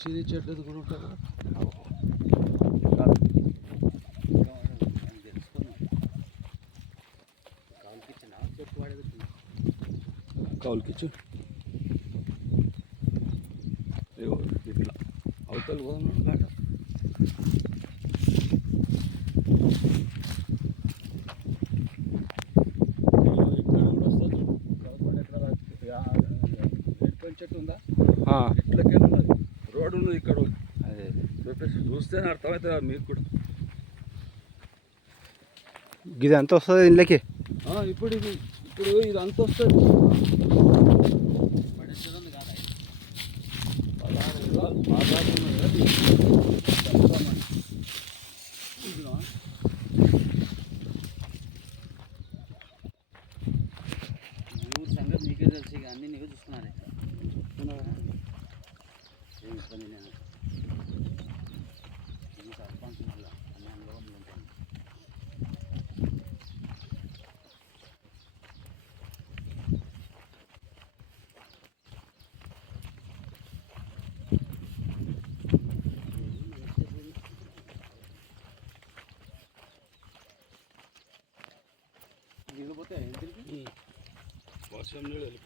చిది చెడ్డది కూడా ఉంటుంది కదా. కౌలుకిచ్చు ఇట్లా అవతల పోదాం కాట. ఇక్కడ కూడా వస్తుంది. ఎక్కడ చెట్టు ఉందా ఇట్లకే ఉన్నది. రోడ్డు ఉన్నది ఇక్కడ. అదే చెప్పేసి చూస్తేనే అర్థమవుతుంది మీకు కూడా. ఇది అంత వస్తుంది ఇళ్ళకి. ఇప్పుడు ఇది అంత వస్తుంది. సంగతి నీకే తెలిసి అన్నీ నీకు చూసుకున్నారే. ఏం ఇబ్బంది లేదు. సర్పంచ్ మళ్ళీ అన్ని అనుభవంలో ఉంటాయి. దిగిపోతే వర్షం నీళ్ళు